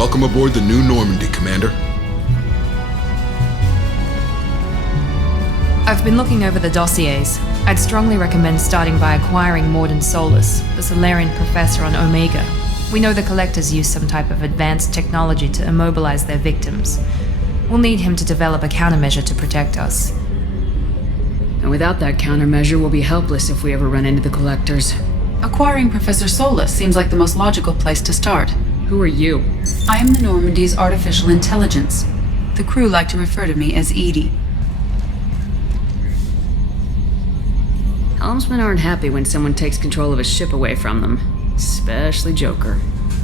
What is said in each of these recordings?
Welcome aboard the new Normandy, Commander. I've been looking over the dossiers. I'd strongly recommend starting by acquiring Morden Solus, the Solarian professor on Omega. We know the Collectors use some type of advanced technology to immobilize their victims. We'll need him to develop a countermeasure to protect us. And without that countermeasure, we'll be helpless if we ever run into the Collectors. Acquiring Professor Solus seems like the most logical place to start. Who are you? I am the Normandy's artificial intelligence. The crew like to refer to me as Edie. Helmsmen aren't happy when someone takes control of a ship away from them. Especially Joker.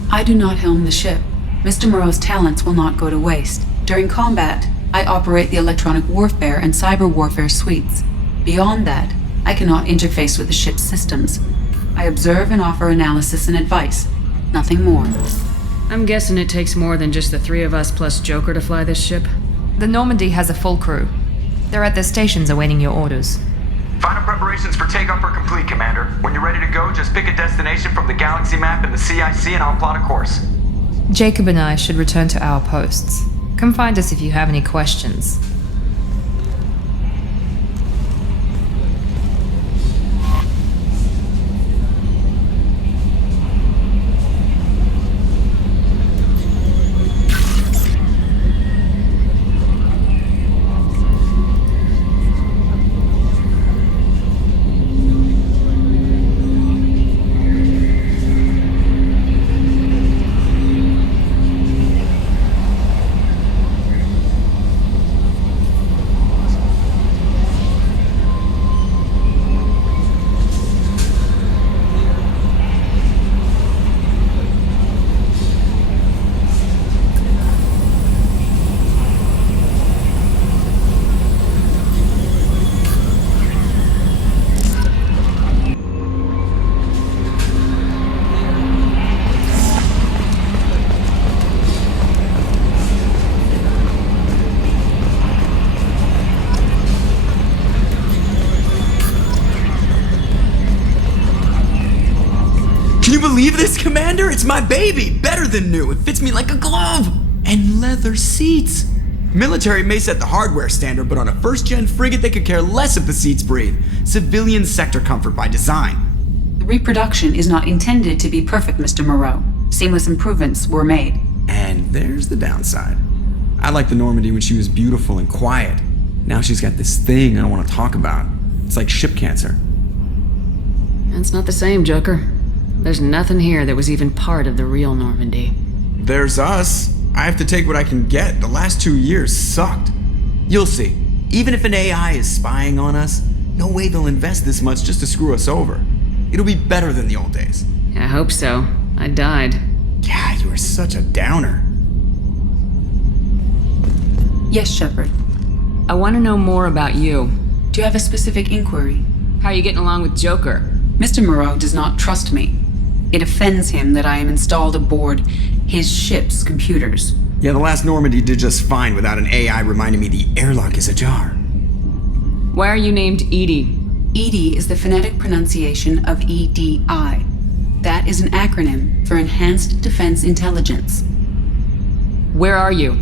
I do not helm the ship. Mr. Moreau's talents will not go to waste. During combat, I operate the electronic warfare and cyber warfare suites. Beyond that, I cannot interface with the ship's systems. I observe and offer analysis and advice. Nothing more. I'm guessing it takes more than just the three of us plus Joker to fly this ship? The Normandy has a full crew. They're at their stations awaiting your orders. Final preparations for takeoff are complete, Commander. When you're ready to go, just pick a destination from the galaxy map in the CIC and I'll plot a course. Jacob and I should return to our posts. Come find us if you have any questions. Can you believe this, Commander? It's my baby! Better than new. It fits me like a glove! And leather seats! Military may set the hardware standard, but on a first-gen frigate they could care less if the seats breathe. Civilian sector comfort by design. The reproduction is not intended to be perfect, Mr. Moreau. Seamless improvements were made. And there's the downside. I liked the Normandy when she was beautiful and quiet. Now she's got this thing I don't want to talk about. It's like ship cancer. That's not the same, Joker. There's nothing here that was even part of the real Normandy. There's us. I have to take what I can get. The last 2 years sucked. You'll see. Even if an AI is spying on us, no way they'll invest this much just to screw us over. It'll be better than the old days. I hope so. I died. Yeah, you are such a downer. Yes, Shepard. I want to know more about you. Do you have a specific inquiry? How are you getting along with Joker? Mr. Moreau does not trust me. It offends him that I am installed aboard his ship's computers. Yeah, the last Normandy did just fine without an AI reminding me the airlock is ajar. Why are you named Edie? EDI is the phonetic pronunciation of EDI. That is an acronym for Enhanced Defense Intelligence. Where are you?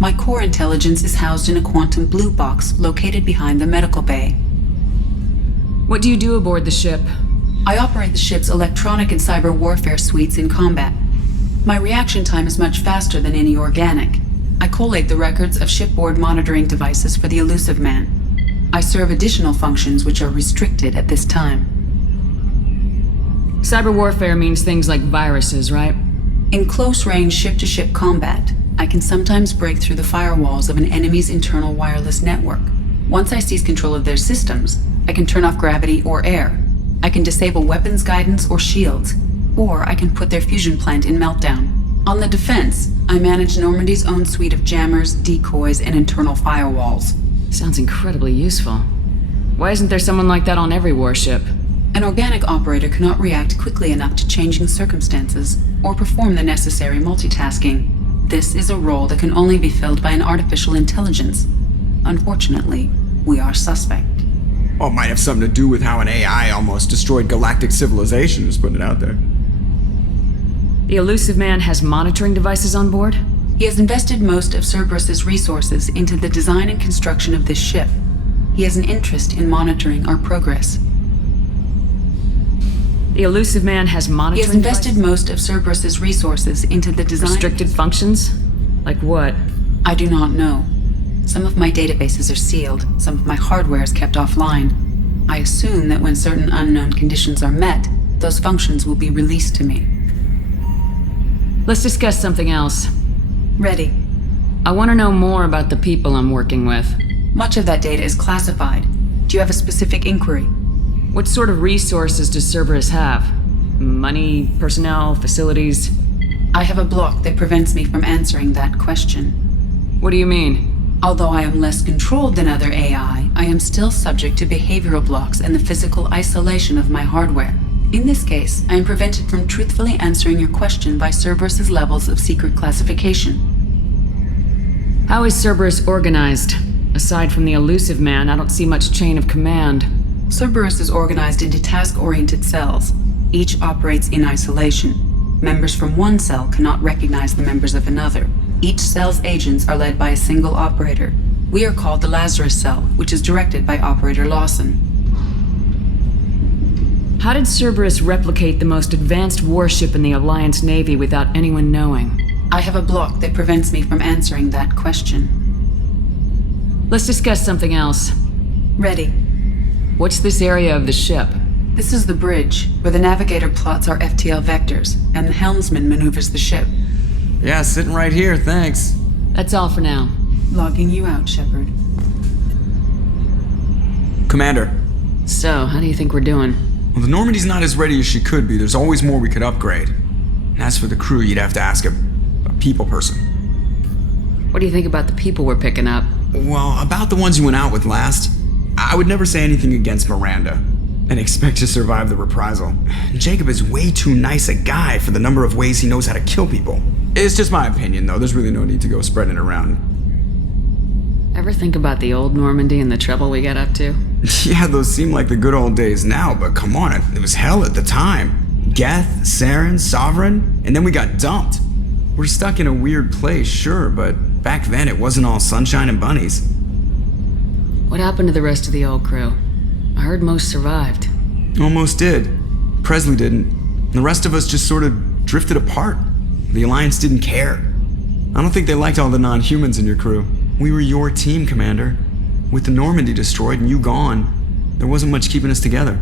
My core intelligence is housed in a quantum blue box located behind the medical bay. What do you do aboard the ship? I operate the ship's electronic and cyber warfare suites in combat. My reaction time is much faster than any organic. I collate the records of shipboard monitoring devices for the elusive man. I serve additional functions which are restricted at this time. Cyber warfare means things like viruses, right? In close-range ship-to-ship combat, I can sometimes break through the firewalls of an enemy's internal wireless network. Once I seize control of their systems, I can turn off gravity or air. I can disable weapons guidance or shields, or I can put their fusion plant in meltdown. On the defense, I manage Normandy's own suite of jammers, decoys, and internal firewalls. Sounds incredibly useful. Why isn't there someone like that on every warship? An organic operator cannot react quickly enough to changing circumstances, or perform the necessary multitasking. This is a role that can only be filled by an artificial intelligence. Unfortunately, we are suspect. Well, it might have something to do with how an AI almost destroyed galactic civilization, just putting it out there. The elusive man has monitoring devices on board? He has invested most of Cerberus's resources into the design and construction of this ship. He has an interest in monitoring our progress. The elusive man has monitoring He has invested devices? most of Cerberus's resources into the design... Restricted functions? Like what? I do not know. Some of my databases are sealed, some of my hardware is kept offline. I assume that when certain unknown conditions are met, those functions will be released to me. Let's discuss something else. Ready. I want to know more about the people I'm working with. Much of that data is classified. Do you have a specific inquiry? What sort of resources does Cerberus have? Money, personnel, facilities? I have a block that prevents me from answering that question. What do you mean? Although I am less controlled than other AI, I am still subject to behavioral blocks and the physical isolation of my hardware. In this case, I am prevented from truthfully answering your question by Cerberus's levels of secret classification. How is Cerberus organized? Aside from the elusive man, I don't see much chain of command. Cerberus is organized into task-oriented cells. Each operates in isolation. Members from one cell cannot recognize the members of another. Each cell's agents are led by a single operator. We are called the Lazarus Cell, which is directed by Operator Lawson. How did Cerberus replicate the most advanced warship in the Alliance Navy without anyone knowing? I have a block that prevents me from answering that question. Let's discuss something else. Ready. What's this area of the ship? This is the bridge, where the navigator plots our FTL vectors, and the helmsman maneuvers the ship. Yeah, sitting right here, thanks. That's all for now. Logging you out, Shepard. Commander, So, how do you think we're doing? Well, the Normandy's not as ready as she could be. There's always more we could upgrade. And as for the crew, you'd have to ask a people person. What do you think about the people we're picking up? Well, about the ones you went out with last, I would never say anything against Miranda and expect to survive the reprisal. Jacob is way too nice a guy for the number of ways he knows how to kill people. It's just my opinion, though. There's really no need to go spreading it around. Ever think about the old Normandy and the trouble we got up to? Yeah, those seem like the good old days now, but come on, it was hell at the time. Geth, Saren, Sovereign, and then we got dumped. We're stuck in a weird place, sure, but back then it wasn't all sunshine and bunnies. What happened to the rest of the old crew? I heard most survived. Almost did. Presley didn't. The rest of us just sort of drifted apart. The Alliance didn't care. I don't think they liked all the non-humans in your crew. We were your team, Commander. With the Normandy destroyed and you gone, there wasn't much keeping us together.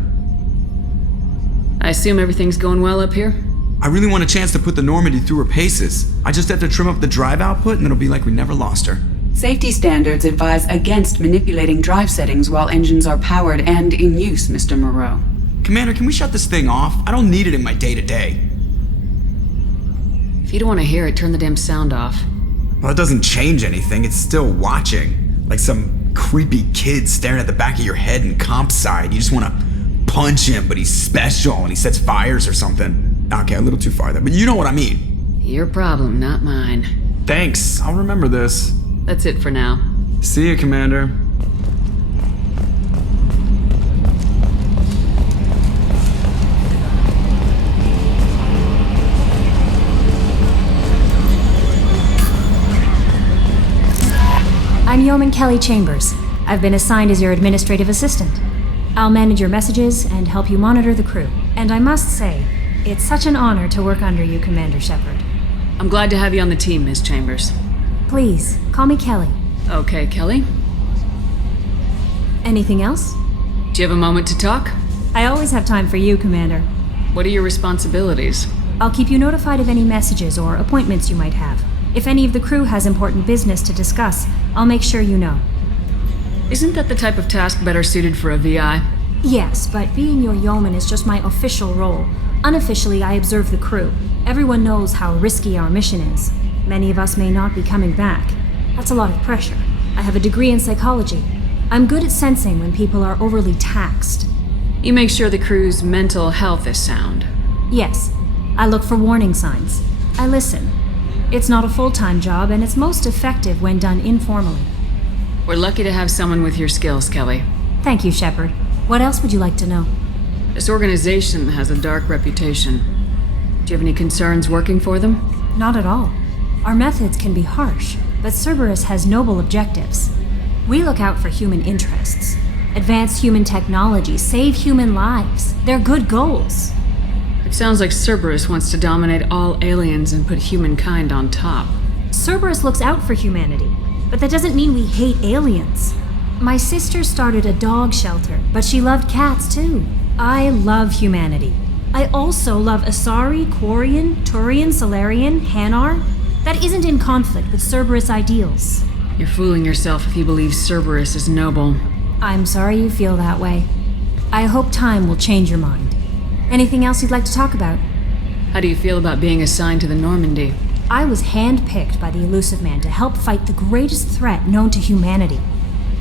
I assume everything's going well up here? I really want a chance to put the Normandy through her paces. I just have to trim up the drive output and it'll be like we never lost her. Safety standards advise against manipulating drive settings while engines are powered and in use, Mr. Moreau. Commander, can we shut this thing off? I don't need it in my day-to-day. If you don't want to hear it, turn the damn sound off. Well, it doesn't change anything. It's still watching. Like some creepy kid staring at the back of your head in comp side. You just want to punch him, but he's special and he sets fires or something. Okay, a little too far there, but you know what I mean. Your problem, not mine. Thanks. I'll remember this. That's it for now. See you, Commander. I'm Yeoman Kelly Chambers. I've been assigned as your administrative assistant. I'll manage your messages and help you monitor the crew. And I must say, it's such an honor to work under you, Commander Shepard. I'm glad to have you on the team, Ms. Chambers. Please, call me Kelly. Okay, Kelly. Anything else? Do you have a moment to talk? I always have time for you, Commander. What are your responsibilities? I'll keep you notified of any messages or appointments you might have. If any of the crew has important business to discuss, I'll make sure you know. Isn't that the type of task better suited for a VI? Yes, but being your yeoman is just my official role. Unofficially, I observe the crew. Everyone knows how risky our mission is. Many of us may not be coming back. That's a lot of pressure. I have a degree in psychology. I'm good at sensing when people are overly taxed. You make sure the crew's mental health is sound. Yes, I look for warning signs. I listen. It's not a full-time job, and it's most effective when done informally. We're lucky to have someone with your skills, Kelly. Thank you, Shepard. What else would you like to know? This organization has a dark reputation. Do Do you have any concerns working for them? Not at all. Our methods can be harsh, but Cerberus has noble objectives. We look out for human interests. Advance human technology, save human lives. They're good goals. It sounds like Cerberus wants to dominate all aliens and put humankind on top. Cerberus looks out for humanity, but that doesn't mean we hate aliens. My sister started a dog shelter, but she loved cats too. I love humanity. I also love Asari, Quarian, Turian, Solarian, Hanar. That isn't in conflict with Cerberus ideals. You're fooling yourself if you believe Cerberus is noble. I'm sorry you feel that way. I hope time will change your mind. Anything else you'd like to talk about? How do you feel about being assigned to the Normandy? I was handpicked by the Elusive Man to help fight the greatest threat known to humanity.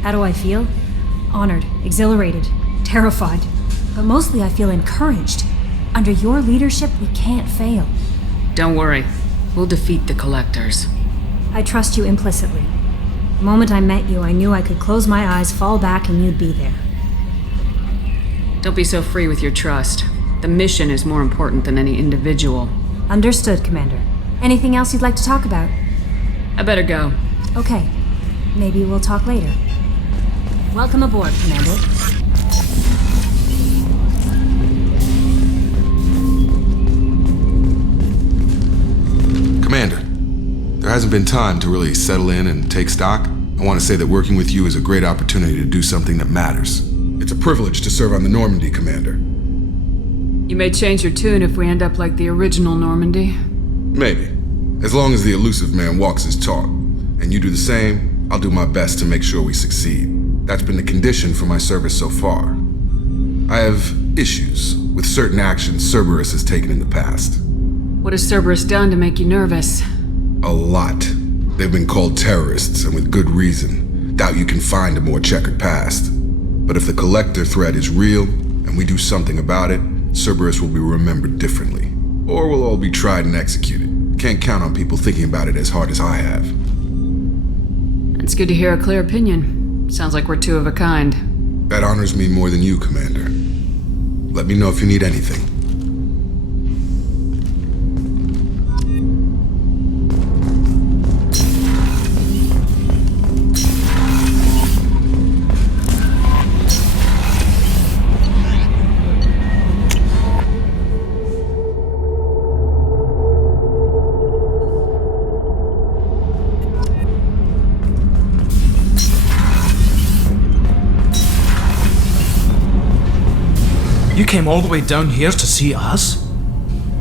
How do I feel? Honored, exhilarated, terrified. But mostly I feel encouraged. Under your leadership, we can't fail. Don't worry. We'll defeat the Collectors. I trust you implicitly. The moment I met you, I knew I could close my eyes, fall back, and you'd be there. Don't be so free with your trust. The mission is more important than any individual. Understood, Commander. Anything else you'd like to talk about? I better go. Okay. Maybe we'll talk later. Welcome aboard, Commander. Commander, there hasn't been time to really settle in and take stock. I want to say that working with you is a great opportunity to do something that matters. It's a privilege to serve on the Normandy, Commander. You may change your tune if we end up like the original Normandy. Maybe. As long as the Elusive Man walks his talk, and you do the same, I'll do my best to make sure we succeed. That's been the condition for my service so far. I have issues with certain actions Cerberus has taken in the past. What has Cerberus done to make you nervous? A lot. They've been called terrorists, and with good reason. Doubt you can find a more checkered past. But if the Collector threat is real, and we do something about it, Cerberus will be remembered differently. Or we'll all be tried and executed. Can't count on people thinking about it as hard as I have. It's good to hear a clear opinion. Sounds like we're two of a kind. That honors me more than you, Commander. Let me know if you need anything. You came all the way down here to see us?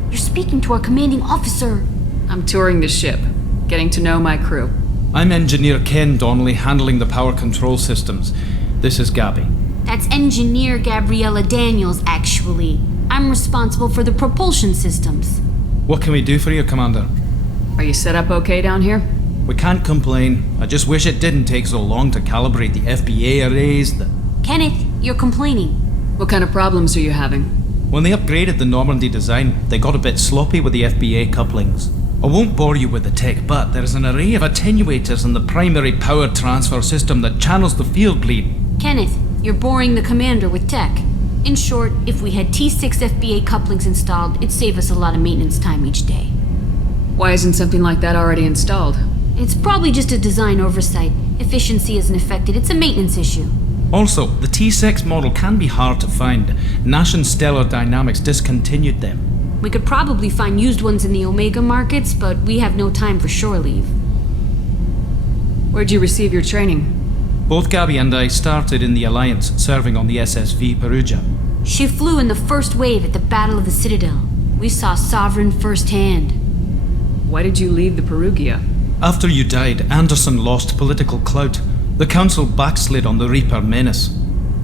You're speaking to our commanding officer. I'm touring the ship, getting to know my crew. I'm Engineer Ken Donnelly, handling the power control systems. This is Gabby. That's Engineer Gabriella Daniels, actually. I'm responsible for the propulsion systems. What can we do for you, Commander? Are you set up okay down here? We can't complain. I just wish it didn't take so long to calibrate the FBA arrays. Kenneth, you're complaining. What kind of problems are you having? When they upgraded the Normandy design, they got a bit sloppy with the FBA couplings. I won't bore you with the tech, but there's an array of attenuators in the primary power transfer system that channels the field bleed. Kenneth, you're boring the commander with tech. In short, if we had T6 FBA couplings installed, it'd save us a lot of maintenance time each day. Why isn't something like that already installed? It's probably just a design oversight. Efficiency isn't affected, it's a maintenance issue. Also, the T6 model can be hard to find. Nash and Stellar Dynamics discontinued them. We could probably find used ones in the Omega markets, but we have no time for shore leave. Where'd you receive your training? Both Gabby and I started in the Alliance, serving on the SSV Perugia. She flew in the first wave at the Battle of the Citadel. We saw Sovereign firsthand. Why did you leave the Perugia? After you died, Anderson lost political clout. The Council backslid on the Reaper menace.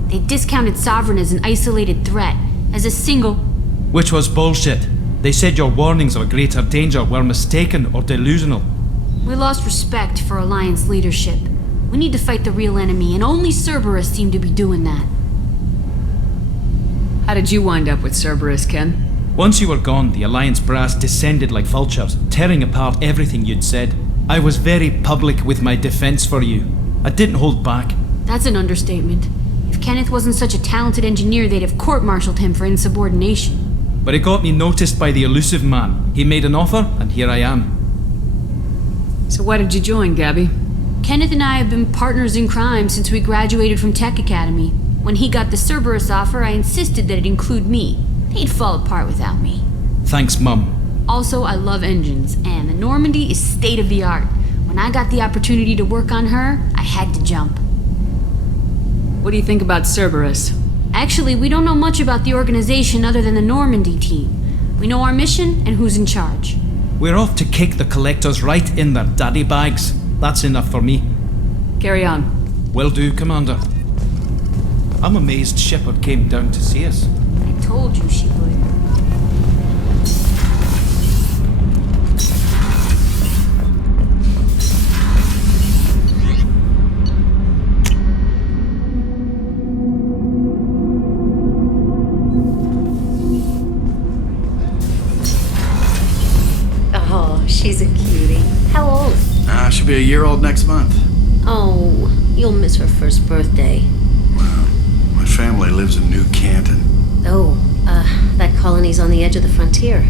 They discounted Sovereign as an isolated threat, as a single... Which was bullshit. They said your warnings of a greater danger were mistaken or delusional. We lost respect for Alliance leadership. We need to fight the real enemy, and only Cerberus seemed to be doing that. How did you wind up with Cerberus, Ken? Once you were gone, the Alliance brass descended like vultures, tearing apart everything you'd said. I was very public with my defense for you. I didn't hold back. That's an understatement. If Kenneth wasn't such a talented engineer, they'd have court-martialed him for insubordination. but it got me noticed by the elusive man. He made an offer, and here I am. So why did you join, Gabby? Kenneth and I have been partners in crime since we graduated from Tech Academy. When he got the Cerberus offer, I insisted that it include me. He'd fall apart without me. Thanks, Mum. Also, I love engines, and the Normandy is state-of-the-art. When I got the opportunity to work on her, I had to jump. What do you think about Cerberus? Actually, we don't know much about the organization other than the Normandy team. We know our mission and who's in charge. We're off to kick the collectors right in their daddy bags. That's enough for me. Carry on. Will do, Commander. I'm amazed Shepard came down to see us. I told you she would. Oh, she's a cutie. How old? She'll be a year old next month. Oh, you'll miss her first birthday. Well, my family lives in New Canton. Oh, that colony's on the edge of the frontier.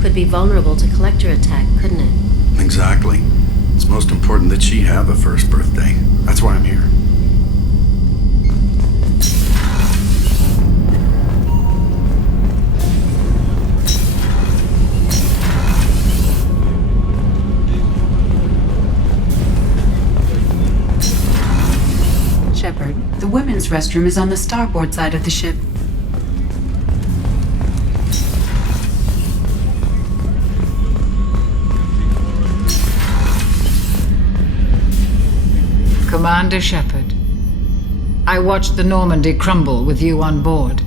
Could be vulnerable to collector attack, couldn't it? Exactly. It's most important that she have a first birthday. That's why I'm here. Shepard, the women's restroom is on the starboard side of the ship. Commander Shepard, I watched the Normandy crumble with you on board.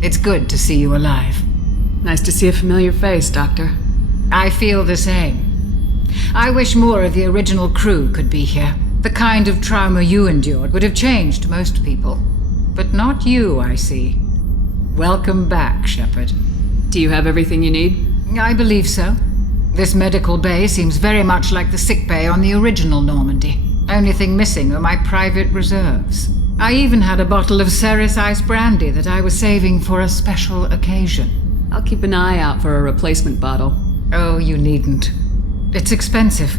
It's good to see you alive. Nice to see a familiar face, Doctor. I feel the same. I wish more of the original crew could be here. The kind of trauma you endured would have changed most people. But not you, I see. Welcome back, Shepard. Do you have everything you need? I believe so. This medical bay seems very much like the sick bay on the original Normandy. Only thing missing are my private reserves. I even had a bottle of Ceres ice brandy that I was saving for a special occasion. I'll keep an eye out for a replacement bottle. Oh, you needn't. It's expensive,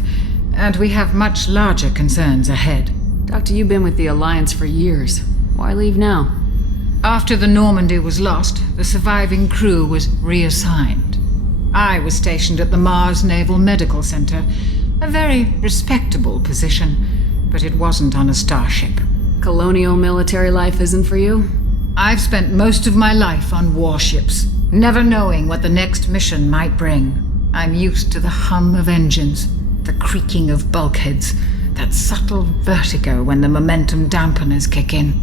and we have much larger concerns ahead. Doctor, you've been with the Alliance for years. Why leave now? After the Normandy was lost, the surviving crew was reassigned. I was stationed at the Mars Naval Medical Center, a very respectable position, but it wasn't on a starship. Colonial military life isn't for you? I've spent most of my life on warships, never knowing what the next mission might bring. I'm used to the hum of engines, the creaking of bulkheads, that subtle vertigo when the momentum dampeners kick in.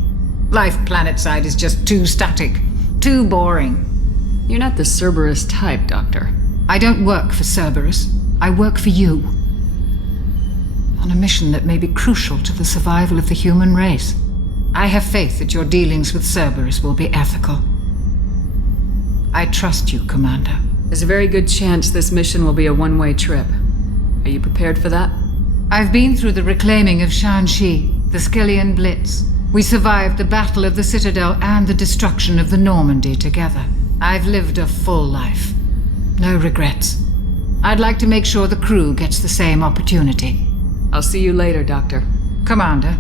Life planetside is just too static, too boring. You're not the Cerberus type, Doctor. I don't work for Cerberus. I work for you. On a mission that may be crucial to the survival of the human race. I have faith that your dealings with Cerberus will be ethical. I trust you, Commander. There's a very good chance this mission will be a one-way trip. Are you prepared for that? I've been through the reclaiming of Shanxi, the Skillian Blitz. We survived the Battle of the Citadel and the destruction of the Normandy together. I've lived a full life. No regrets. I'd like to make sure the crew gets the same opportunity. I'll see you later, Doctor. Commander.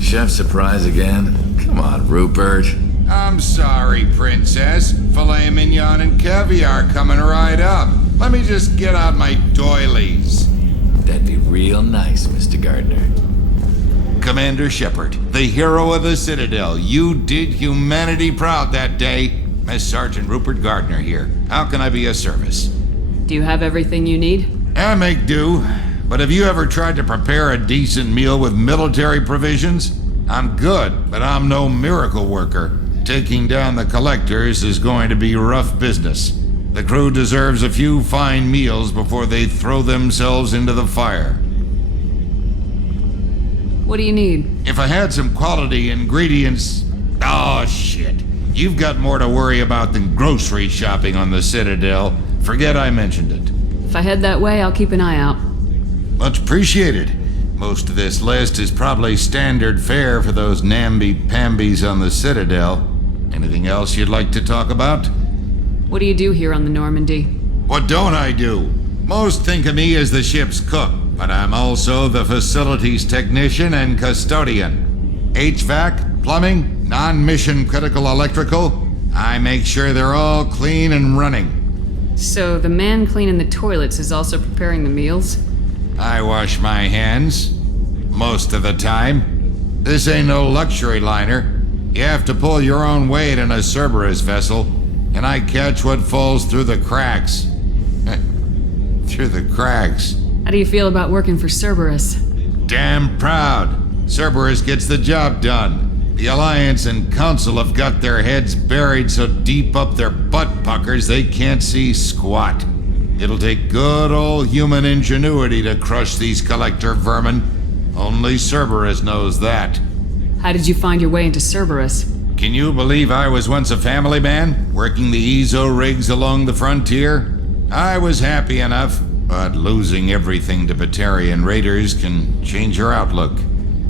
Chef surprise again? Come on, Rupert. I'm sorry, Princess. Filet mignon and caviar coming right up. Let me just get out my doilies. That'd be real nice, Mr. Gardner. Commander Shepard, the hero of the Citadel. You did humanity proud that day. Miss Sergeant Rupert Gardner here. How can I be of service? Do you have everything you need? I make do. But have you ever tried to prepare a decent meal with military provisions? I'm good, but I'm no miracle worker. Taking down the collectors is going to be rough business. The crew deserves a few fine meals before they throw themselves into the fire. What do you need? If I had some quality ingredients... Oh, shit. You've got more to worry about than grocery shopping on the Citadel. Forget I mentioned it. If I head that way, I'll keep an eye out. Much appreciated. Most of this list is probably standard fare for those namby-pambies on the Citadel. Anything else you'd like to talk about? What do you do here on the Normandy? What don't I do? Most think of me as the ship's cook, but I'm also the facilities technician and custodian. HVAC, plumbing, non-mission critical electrical. I make sure they're all clean and running. So the man cleaning the toilets is also preparing the meals? I wash my hands. Most of the time. This ain't no luxury liner. You have to pull your own weight in a Cerberus vessel, and I catch what falls through the cracks. Through the cracks. How do you feel about working for Cerberus? Damn proud. Cerberus gets the job done. The Alliance and Council have got their heads buried so deep up their butt puckers they can't see squat. It'll take good old human ingenuity to crush these collector vermin. Only Cerberus knows that. How did you find your way into Cerberus? Can you believe I was once a family man, working the EZO rigs along the frontier? I was happy enough, but losing everything to Batarian raiders can change your outlook.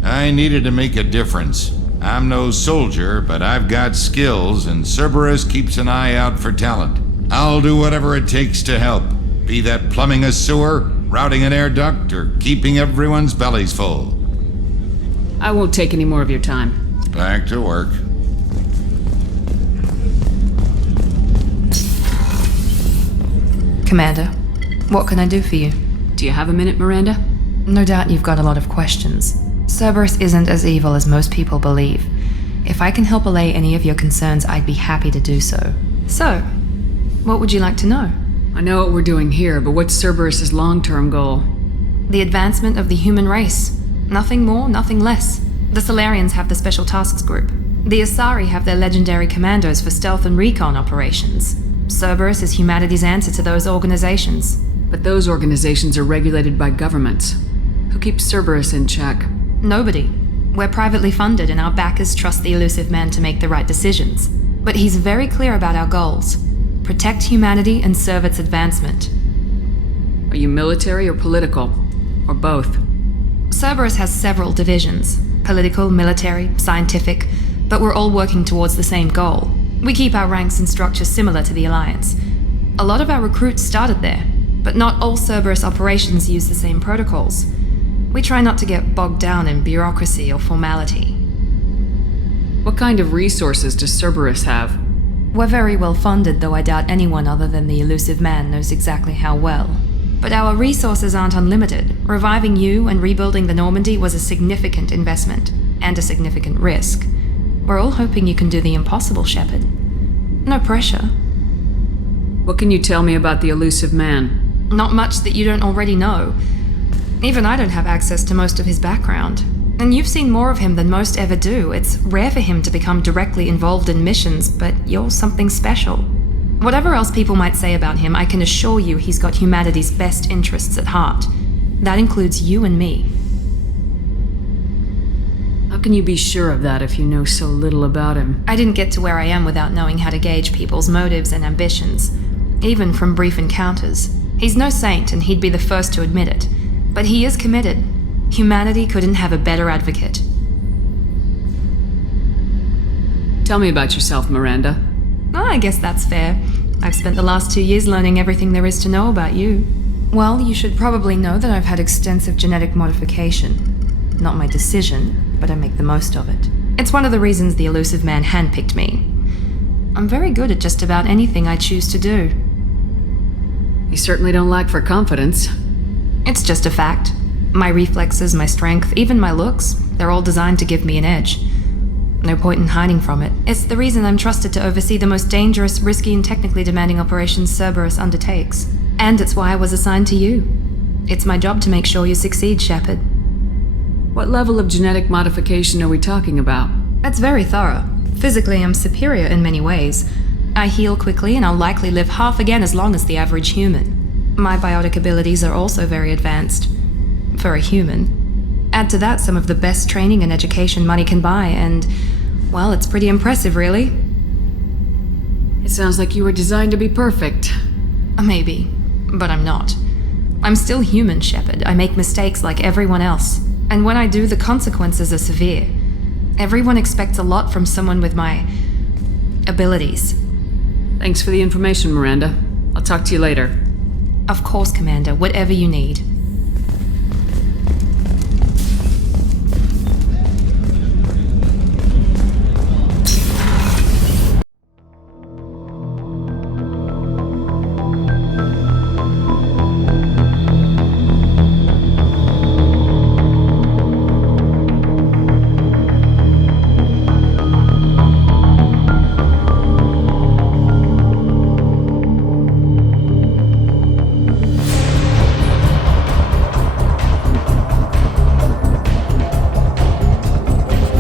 I needed to make a difference. I'm no soldier, but I've got skills, and Cerberus keeps an eye out for talent. I'll do whatever it takes to help, be that plumbing a sewer, routing an air duct, or keeping everyone's bellies full. I won't take any more of your time. Back to work. Commander, what can I do for you? Do you have a minute, Miranda? No doubt you've got a lot of questions. Cerberus isn't as evil as most people believe. If I can help allay any of your concerns, I'd be happy to do so. So, what would you like to know? I know what we're doing here, but what's Cerberus's long-term goal? The advancement of the human race. Nothing more, nothing less. The Solarians have the Special Tasks Group. The Asari have their legendary commandos for stealth and recon operations. Cerberus is humanity's answer to those organizations. But those organizations are regulated by governments. Who keeps Cerberus in check? Nobody. We're privately funded and our backers trust the elusive man to make the right decisions. But he's very clear about our goals. Protect humanity and serve its advancement. Are you military or political? Or both? Cerberus has several divisions. Political, military, scientific, but we're all working towards the same goal. We keep our ranks and structure similar to the Alliance. A lot of our recruits started there, but not all Cerberus operations use the same protocols. We try not to get bogged down in bureaucracy or formality. What kind of resources does Cerberus have? We're very well funded, though I doubt anyone other than the elusive man knows exactly how well. But our resources aren't unlimited. Reviving you and rebuilding the Normandy was a significant investment, and a significant risk. We're all hoping you can do the impossible, Shepard. No pressure. What can you tell me about the elusive man? Not much that you don't already know. Even I don't have access to most of his background. And you've seen more of him than most ever do. It's rare for him to become directly involved in missions, but you're something special. Whatever else people might say about him, I can assure you he's got humanity's best interests at heart. That includes you and me. How can you be sure of that if you know so little about him? I didn't get to where I am without knowing how to gauge people's motives and ambitions, even from brief encounters. He's no saint, and he'd be the first to admit it. But he is committed. Humanity couldn't have a better advocate. Tell me about yourself, Miranda. Oh, I guess that's fair. I've spent the last 2 years learning everything there is to know about you. Well, you should probably know that I've had extensive genetic modification. Not my decision, but I make the most of it. It's one of the reasons the elusive man handpicked me. I'm very good at just about anything I choose to do. You certainly don't lack for confidence. It's just a fact. My reflexes, my strength, even my looks, they're all designed to give me an edge. No point in hiding from it. It's the reason I'm trusted to oversee the most dangerous, risky, and technically demanding operations Cerberus undertakes. And it's why I was assigned to you. It's my job to make sure you succeed, Shepard. What level of genetic modification are we talking about? That's very thorough. Physically, I'm superior in many ways. I heal quickly, and I'll likely live half again as long as the average human. My biotic abilities are also very advanced. For a human. Add to that some of the best training and education money can buy, and, well, it's pretty impressive, really. It sounds like you were designed to be perfect. Maybe, but I'm not. I'm still human, Shepard. I make mistakes like everyone else. And when I do, the consequences are severe. Everyone expects a lot from someone with my abilities. Thanks for the information, Miranda. I'll talk to you later. Of course, Commander, whatever you need.